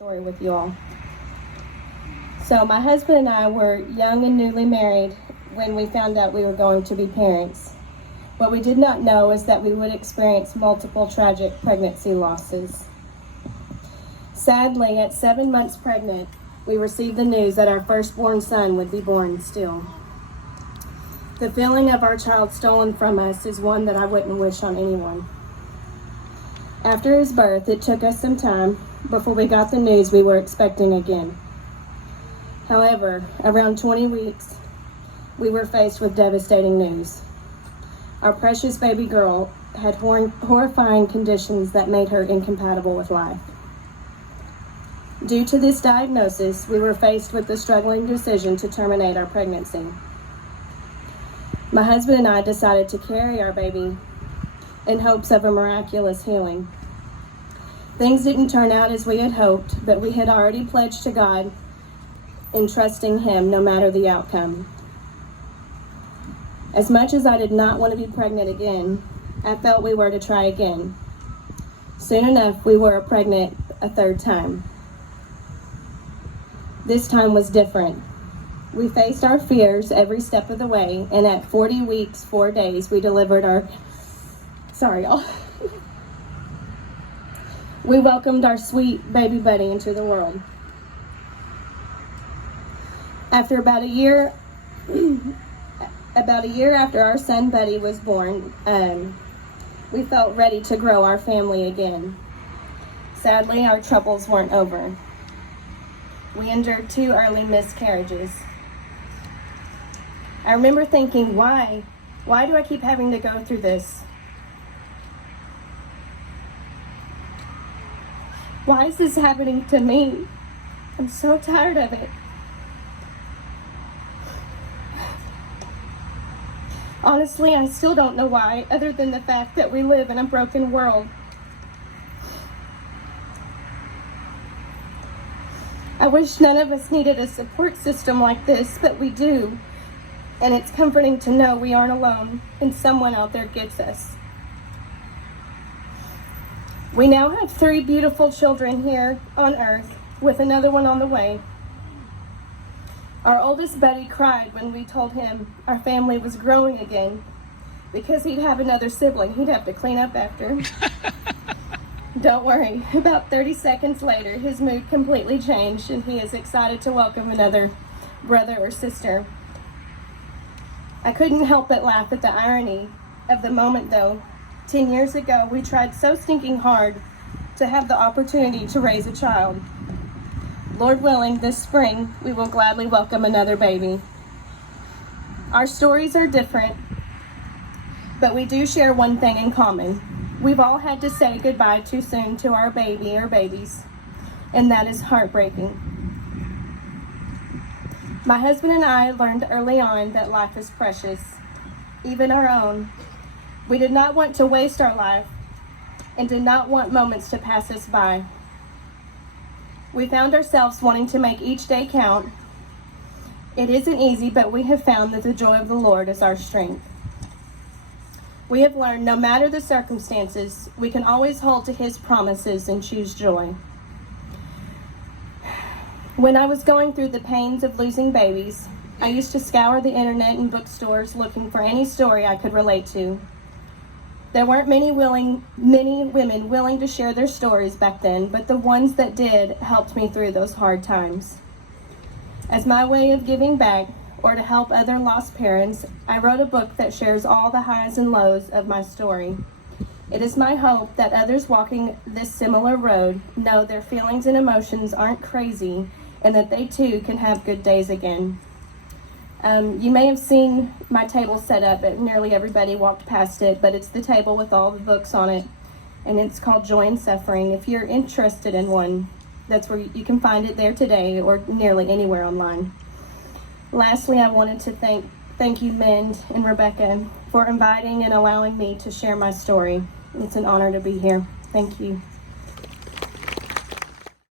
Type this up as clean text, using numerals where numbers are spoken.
story with you all. So my husband and I were young and newly married when we found out we were going to be parents. What we did not know is that we would experience multiple tragic pregnancy losses. Sadly, at 7 months pregnant, we received the news that our firstborn son would be born still. The feeling of our child stolen from us is one that I wouldn't wish on anyone. After his birth, it took us some time before we got the news we were expecting again. However, around 20 weeks, we were faced with devastating news. Our precious baby girl had horrifying conditions that made her incompatible with life. Due to this diagnosis, we were faced with the struggling decision to terminate our pregnancy. My husband and I decided to carry our baby in hopes of a miraculous healing. Things didn't turn out as we had hoped, but we had already pledged to God in trusting Him no matter the outcome. As much as I did not want to be pregnant again, I felt we were to try again. Soon enough, we were pregnant a third time. This time was different. We faced our fears every step of the way, and at 40 weeks, 4 days, we delivered our... Sorry, y'all. We welcomed our sweet baby buddy into the world. After about a year after our son Buddy was born, we felt ready to grow our family again. Sadly, our troubles weren't over. We endured 2 early miscarriages. I remember thinking, why? Why do I keep having to go through this? Why is this happening to me? I'm so tired of it. Honestly, I still don't know why, other than the fact that we live in a broken world. I wish none of us needed a support system like this, but we do. And it's comforting to know we aren't alone and someone out there gets us. We now have 3 beautiful children here on earth, with another one on the way. Our oldest Buddy cried when we told him our family was growing again, because he'd have another sibling he'd have to clean up after. Don't worry, about 30 seconds later, his mood completely changed and he is excited to welcome another brother or sister. I couldn't help but laugh at the irony of the moment though. 10 years ago, we tried so stinking hard to have the opportunity to raise a child. Lord willing, this spring, we will gladly welcome another baby. Our stories are different, but we do share one thing in common. We've all had to say goodbye too soon to our baby or babies, and that is heartbreaking. My husband and I learned early on that life is precious, even our own. We did not want to waste our life and did not want moments to pass us by. We found ourselves wanting to make each day count. It isn't easy, but we have found that the joy of the Lord is our strength. We have learned no matter the circumstances, we can always hold to His promises and choose joy. When I was going through the pains of losing babies, I used to scour the internet and bookstores looking for any story I could relate to. There weren't many women willing to share their stories back then, but the ones that did helped me through those hard times. As my way of giving back, or to help other lost parents, I wrote a book that shares all the highs and lows of my story. It is my hope that others walking this similar road know their feelings and emotions aren't crazy and that they too can have good days again. You may have seen my table set up, but nearly everybody walked past it, but it's the table with all the books on it, and it's called Joy and Suffering. If you're interested in one, that's where you can find it there today or nearly anywhere online. Lastly, I wanted to thank you, MEND and Rebecca, for inviting and allowing me to share my story. It's an honor to be here. Thank you.